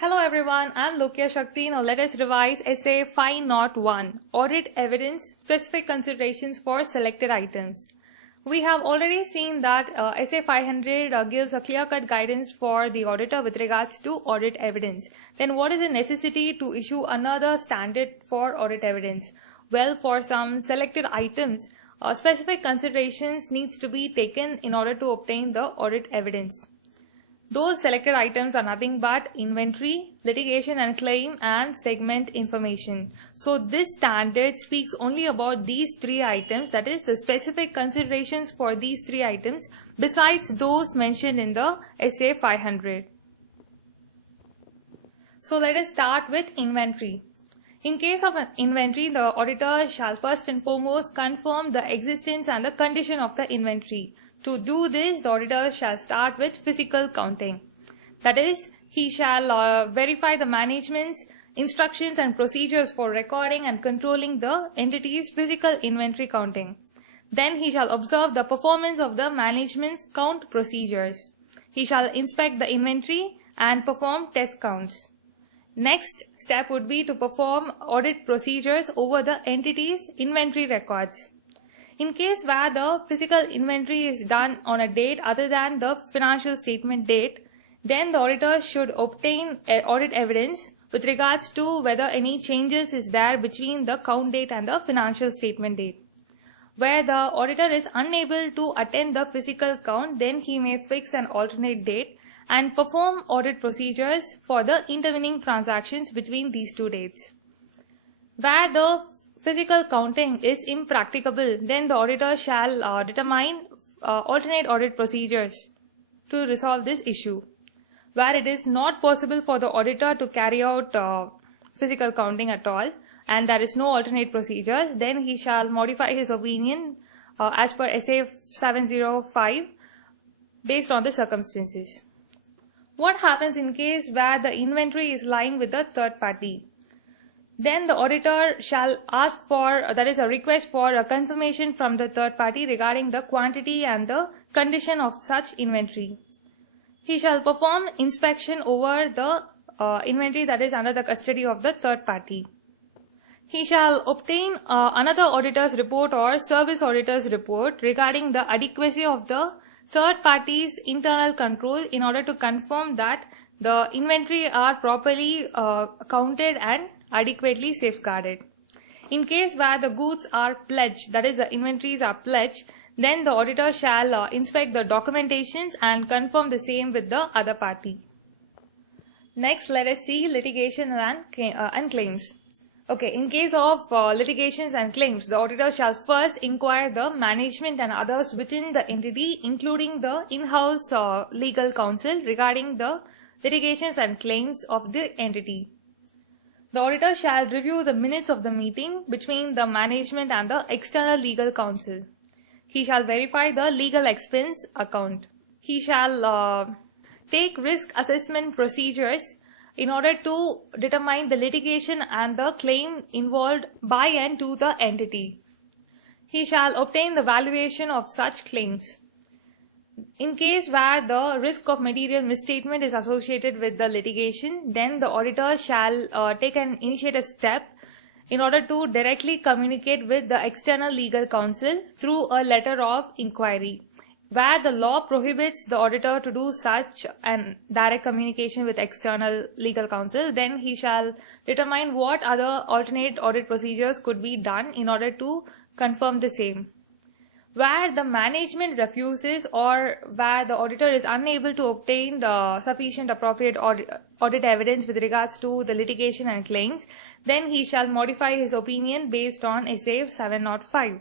Hello everyone, I'm Lokiya Shakti. Now let us revise Essay 501, Audit Evidence, Specific Considerations for Selected Items. We have already seen that Essay 500 gives a clear-cut guidance for the auditor with regards to audit evidence. Then what is the necessity to issue another standard for audit evidence? Well, for some selected items, specific considerations needs to be taken in order to obtain the audit evidence. Those selected items are nothing but inventory, litigation and claim, and segment information. So this standard speaks only about these three items, that is the specific considerations for these three items besides those mentioned in the Essay 500. So let us start with inventory. In case of an inventory, the auditor shall first and foremost confirm the existence and the condition of the inventory. To do this, the auditor shall start with physical counting. That is, he shall verify the management's instructions and procedures for recording and controlling the entity's physical inventory counting. Then he shall observe the performance of the management's count procedures. He shall inspect the inventory and perform test counts. Next step would be to perform audit procedures over the entity's inventory records. In case where the physical inventory is done on a date other than the financial statement date, then the auditor should obtain audit evidence with regards to whether any changes is there between the count date and the financial statement date. Where the auditor is unable to attend the physical count, then he may fix an alternate date and perform audit procedures for the intervening transactions between these two dates. Where the physical counting is impracticable, then the auditor shall determine alternate audit procedures to resolve this issue. Where it is not possible for the auditor to carry out physical counting at all and there is no alternate procedures, then he shall modify his opinion as per Essay 705 based on the circumstances. What happens in case where the inventory is lying with the third party? Then the auditor shall ask for, that is a request for a confirmation from the third party regarding the quantity and the condition of such inventory. He shall perform inspection over the inventory that is under the custody of the third party. He shall obtain another auditor's report or service auditor's report regarding the adequacy of the third party's internal control in order to confirm that the inventory are properly counted and adequately safeguarded. In case where the goods are pledged, that is the inventories are pledged, then the auditor shall inspect the documentations and confirm the same with the other party. Next, let us see litigation and claims. Okay, in case of litigations and claims, the auditor shall first inquire the management and others within the entity, including the in-house legal counsel regarding the litigations and claims of the entity. The auditor shall review the minutes of the meeting between the management and the external legal counsel. He shall verify the legal expense account. He shall take risk assessment procedures in order to determine the litigation and the claim involved by and to the entity. He shall obtain the valuation of such claims. In case where the risk of material misstatement is associated with the litigation, then the auditor shall initiate a step in order to directly communicate with the external legal counsel through a letter of inquiry. Where the law prohibits the auditor to do such an direct communication with external legal counsel, then he shall determine what other alternate audit procedures could be done in order to confirm the same. Where the management refuses or where the auditor is unable to obtain the sufficient appropriate audit evidence with regards to the litigation and claims, then he shall modify his opinion based on Essay 705.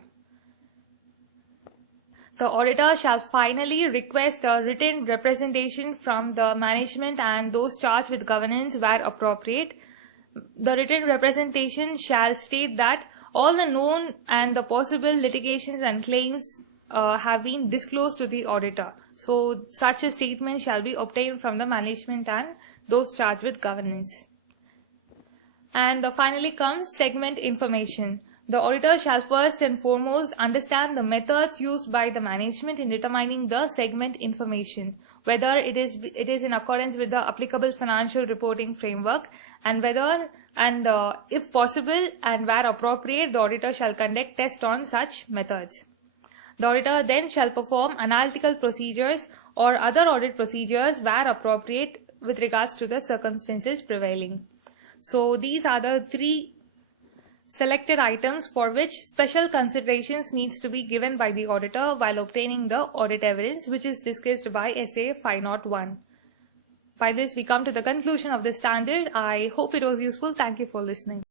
The auditor shall finally request a written representation from the management and those charged with governance where appropriate. The written representation shall state that all the known and the possible litigations and claims have been disclosed to the auditor. So such a statement shall be obtained from the management and those charged with governance. And finally comes segment information. The auditor shall first and foremost understand the methods used by the management in determining the segment information. whether it is in accordance with the applicable financial reporting framework, and if possible and where appropriate, the auditor shall conduct tests on such methods. The auditor then shall perform analytical procedures or other audit procedures where appropriate with regards to the circumstances prevailing. So these are the 3 selected items for which special considerations needs to be given by the auditor while obtaining the audit evidence, which is discussed by SA 501. By this, we come to the conclusion of this standard. I hope it was useful. Thank you for listening.